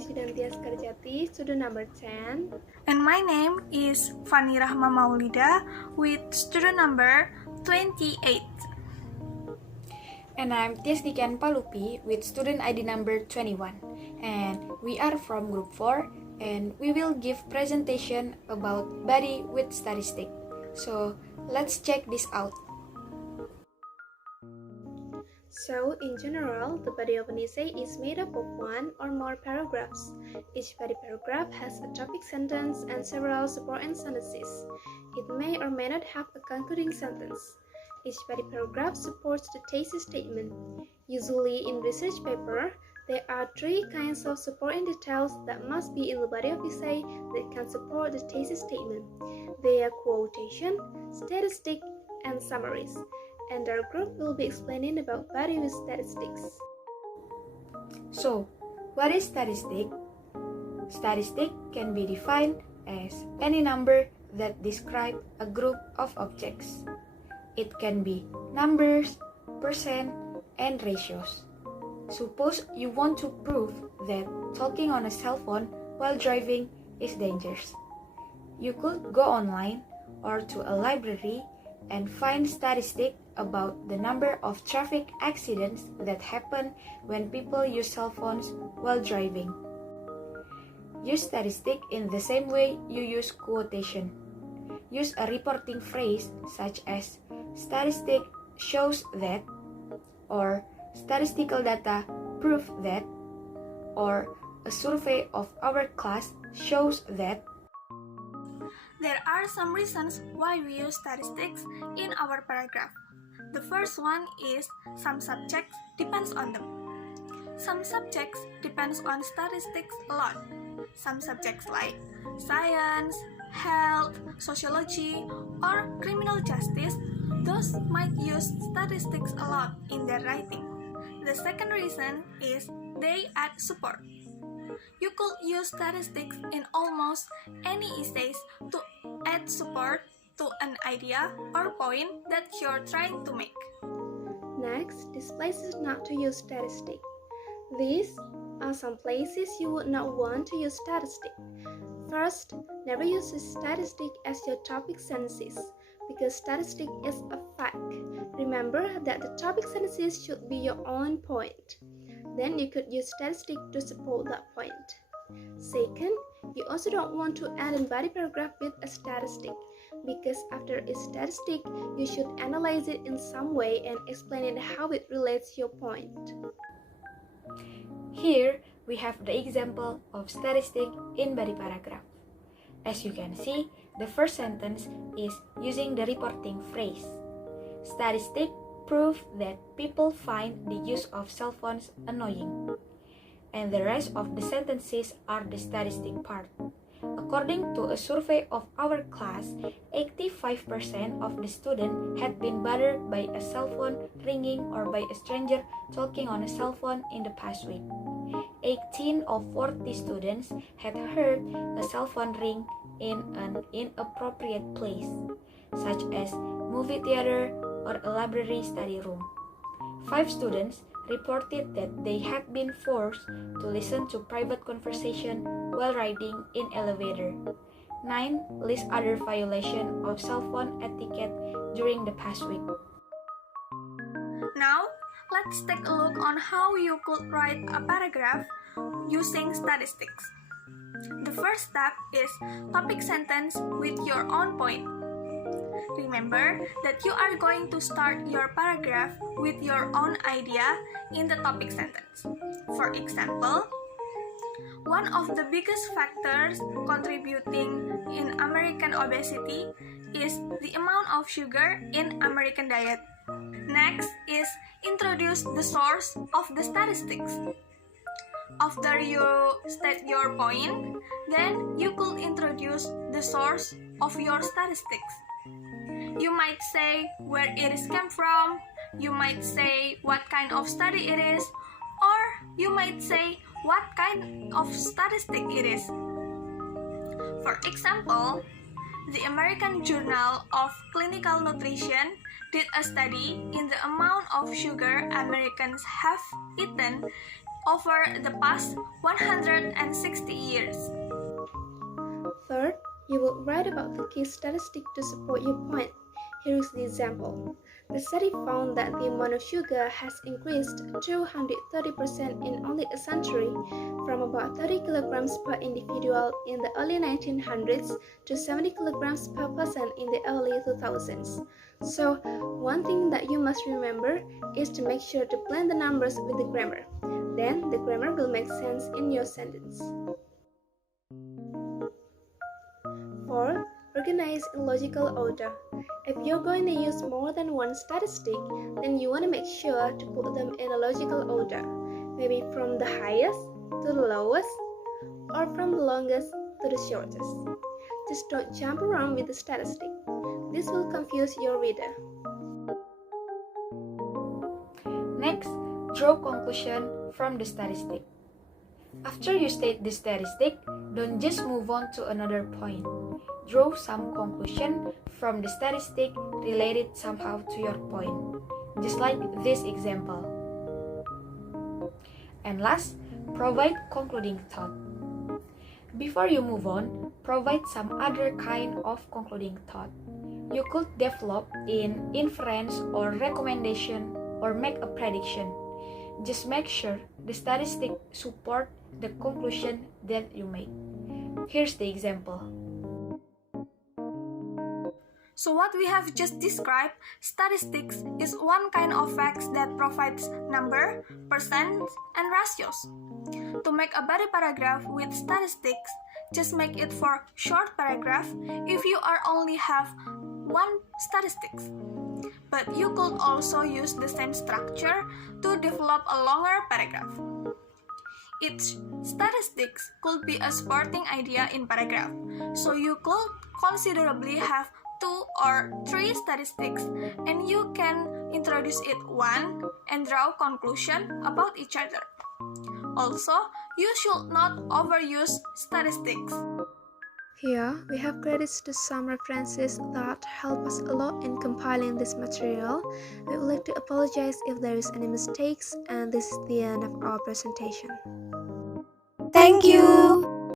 is Yudantia Jati, student number 10. And my name is Fani Rahma Maulida with student number 28. And I'm Tyas Niken Palupi with student ID number 21. And we are from group 4 and we will give presentation about body with statistic. So let's check this out. So, in general, the body of an essay is made up of one or more paragraphs. Each body paragraph has a topic sentence and several supporting sentences. It may or may not have a concluding sentence. Each body paragraph supports the thesis statement. Usually, in research paper, there are three kinds of supporting details that must be in the body of essay that can support the thesis statement. They are quotation, statistic, and summaries. And our group will be explaining about body with statistics. So, what is statistic? Statistic can be defined as any number that describe a group of objects. It can be numbers, percent, and ratios. Suppose you want to prove that talking on a cell phone while driving is dangerous. You could go online or to a library and find statistics about the number of traffic accidents that happen when people use cell phones while driving. Use statistic in the same way you use quotation. Use a reporting phrase such as statistic shows that, or statistical data prove that, or a survey of our class shows that. There are some reasons why we use statistics in our paragraph. The first one is some subjects depends on them. Some subjects depends on statistics a lot. Some subjects like science, health, sociology, or criminal justice, those might use statistics a lot in their writing. The second reason is they add support. You could use statistics in almost any essays to add support to an idea or point that you're trying to make. Next, these places not to use statistic. These are some places you would not want to use statistic. First, never use statistic as your topic sentences because statistic is a fact. Remember that the topic sentences should be your own point. Then you could use statistic to support that point. Second, you also don't want to add a body paragraph with a statistic because after a statistic, you should analyze it in some way and explain it how it relates to your point. Here we have the example of statistic in body paragraph. As you can see, the first sentence is using the reporting phrase. Statistic prove that people find the use of cell phones annoying. And the rest of the sentences are the statistic part. According to a survey of our class, 85% of the students had been bothered by a cell phone ringing or by a stranger talking on a cell phone in the past week. 18 of 40 students had heard a cell phone ring in an inappropriate place, such as movie theater or a library study room. 5 students reported that they had been forced to listen to private conversation while riding in elevator. 9 list other violation of cell phone etiquette during the past week. Now, let's take a look on how you could write a paragraph using statistics. The first step is topic sentence with your own point. Remember that you are going to start your paragraph with your own idea in the topic sentence. For example, one of the biggest factors contributing in American obesity is the amount of sugar in American diet. Next is introduce the source of the statistics. After you state your point, then you could introduce the source of your statistics. You might say where it is came from, you might say what kind of study it is, or you might say what kind of statistic it is. For example, the American Journal of Clinical Nutrition did a study in the amount of sugar Americans have eaten over the past 160 years. Third, you will write about the key statistic to support your point. Here is the example. The study found that the amount of sugar has increased 230% in only a century, from about 30 kilograms per individual in the early 1900s to 70 kilograms per person in the early 2000s. So, one thing that you must remember is to make sure to blend the numbers with the grammar. Then, the grammar will make sense in your sentence. 4. Organize in logical order. If you're going to use more than one statistic, then you want to make sure to put them in a logical order, maybe from the highest to the lowest, or from the longest to the shortest. Just don't jump around with the statistic. This will confuse your reader. Next, draw conclusion from the statistic. After you state the statistic, don't just move on to another point. Draw some conclusion from the statistic related somehow to your point, just like this example. And last, provide concluding thought. Before you move on, provide some other kind of concluding thought. You could develop in inference or recommendation or make a prediction. Just make sure the statistic support the conclusion that you make. Here's the example. So what we have just described, statistics is one kind of facts that provides number, percent, and ratios. To make a body paragraph with statistics, just make it for short paragraph if you are only have one statistics. But you could also use the same structure to develop a longer paragraph. Each statistics could be a supporting idea in paragraph, so you could considerably have 2 or 3 statistics, and you can introduce it one and draw conclusion about each other. Also, you should not overuse statistics. Here, we have credits to some references that help us a lot in compiling this material. We would like to apologize if there is any mistakes, and this is the end of our presentation. Thank you!